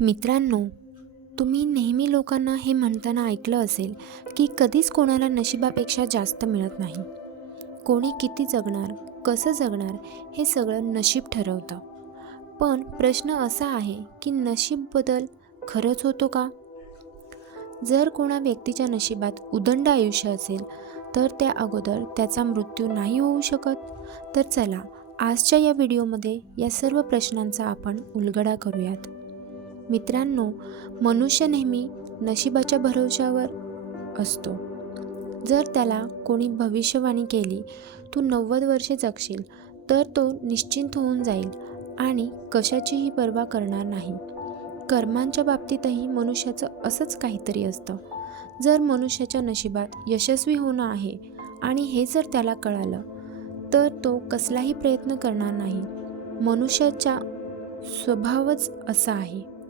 मित्रांनो, तुम्ही नेहमी लोकांना हे म्हणताना ऐकलं असेल की कधीच कोणाला नशिबापेक्षा जास्त मिळत नाही. कोणी किती जगणार, कसं जगणार हे सगळं नशीब ठरवतं. पण प्रश्न असा आहे की नशीब बदल खरंच होतो का? जर कोणा व्यक्तीच्या नशिबात उदंड आयुष्य असेल तर त्या अगोदर त्याचा मृत्यू नाही होऊ शकत. तर चला, आजच्या या व्हिडिओमध्ये या सर्व प्रश्नांचा आपण उलगडा करूयात. मित्रांनो, मनुष्य नेहमी नशिबाच्या भरवशावर असतो. जर त्याला कोणी भविष्यवाणी केली तू 90 वर्षे जगशील, तर तो निश्चिंत होऊन जाईल आणि कशाचीही पर्वा करणार नाही. कर्मांच्या बाबतीतही मनुष्याचं असंच काहीतरी असतं. जर मनुष्याच्या नशिबात यशस्वी होणं आहे आणि हे जर त्याला कळालं तर तो कसलाही प्रयत्न करणार नाही. मनुष्याचा स्वभावच असा आहे.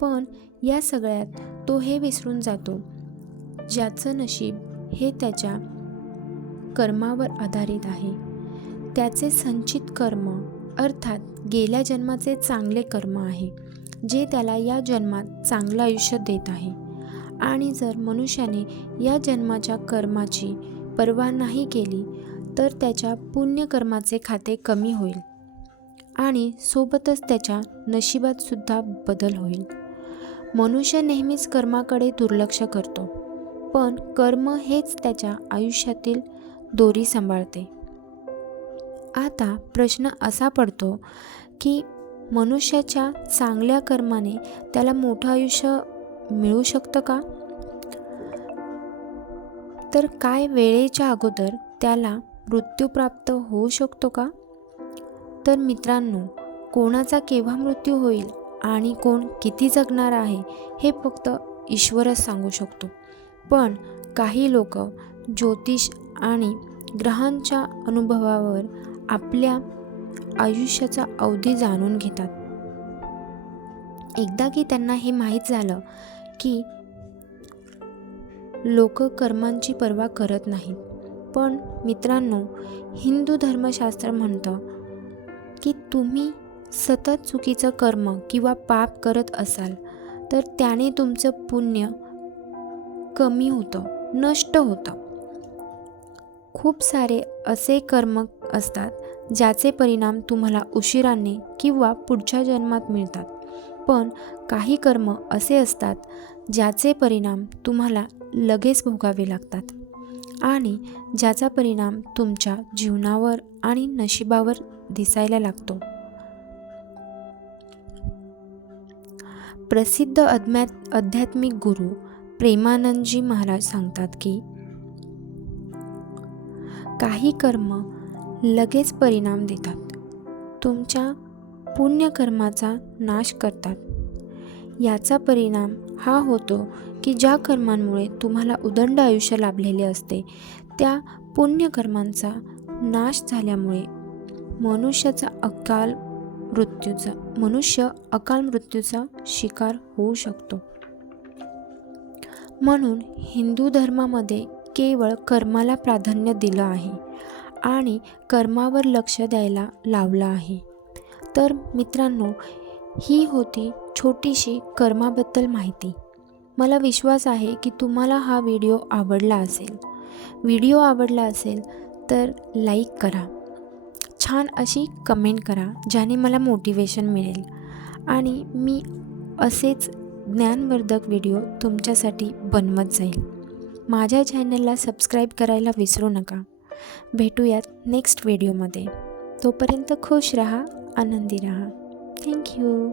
पण या सगळ्यात तो हे विसरून जातो, ज्याचं नशीब हे त्याच्या कर्मावर आधारित आहे. त्याचे संचित कर्म अर्थात गेल्या जन्माचे चांगले कर्म आहे, जे त्याला या जन्मात चांगलं आयुष्य देत आहे. आणि जर मनुष्याने या जन्माच्या कर्माची पर्वा नाही केली तर त्याच्या पुण्यकर्माचे खाते कमी होईल आणि सोबतच त्याच्या नशिबात सुद्धा बदल होईल. मनुष्य नेहमीच कर्माकडे दुर्लक्ष करतो, पण कर्म हेच त्याच्या आयुष्यातील दोरी सांभाळते. आता प्रश्न असा पडतो की मनुष्याच्या चांगल्या कर्माने त्याला मोठं आयुष्य मिळू शकतं का? तर काय वेळेच्या अगोदर त्याला मृत्यू प्राप्त होऊ शकतो का? तर मित्रांनो, कोणाचा केव्हा मृत्यू होईल आणि कोण किती जगणार आहे हे फक्त ईश्वरच सांगू शकतो. पण काही लोक ज्योतिष आणि ग्रहांच्या अनुभवावर आपल्या आयुष्याचा अवधी जाणून घेतात. एकदा की त्यांना हे माहीत झालं की लोक कर्मांची पर्वा करत नाहीत. पण मित्रांनो, हिंदू धर्मशास्त्र म्हणतं की तुम्ही सतत चुकीचं कर्म किंवा पाप करत असाल तर त्याने तुमचं पुण्य कमी होतं, नष्ट होतं. खूप सारे असे कर्म असतात ज्याचे परिणाम तुम्हाला उशिराने किंवा पुढच्या जन्मात मिळतात. पण काही कर्म असे असतात ज्याचे परिणाम तुम्हाला लगेच भोगावे लागतात आणि ज्याचा परिणाम तुमच्या जीवनावर आणि नशिबावर दिसायला लागतो. प्रसिद्ध आध्यात्मिक गुरु प्रेमानंदजी महाराज सांगतात की काही कर्म लगेच परिणाम देतात, तुमच्या पुण्यकर्माचा नाश करतात. याचा परिणाम हा होतो की ज्या कर्मांमुळे तुम्हाला उदंड आयुष्य लाभलेले असते त्या पुण्यकर्मांचा नाश झाल्यामुळे मनुष्य अकाल मृत्यूचा शिकार होऊ शकतो. म्हणून हिंदू धर्मामध्ये केवळ कर्माला प्राधान्य दिलं आहे आणि कर्मावर लक्ष द्यायला लावलं आहे. तर मित्रांनो, ही होती छोटीशी कर्माबद्दल माहिती. मला विश्वास आहे की तुम्हाला हा व्हिडिओ आवडला असेल. व्हिडिओ आवडला असेल तर लाईक करा, छान अशी कमेंट करा, ज्याने मला मोटिवेशन मिळेल आणि मी असेच ज्ञानवर्धक व्हिडिओ तुमच्यासाठी बनवत जाईल. माझ्या चॅनलला सबस्क्राईब करायला विसरू नका. भेटूयात नेक्स्ट व्हिडिओमध्ये. तोपर्यंत खुश रहा, आनंदी रहा. थँक्यू.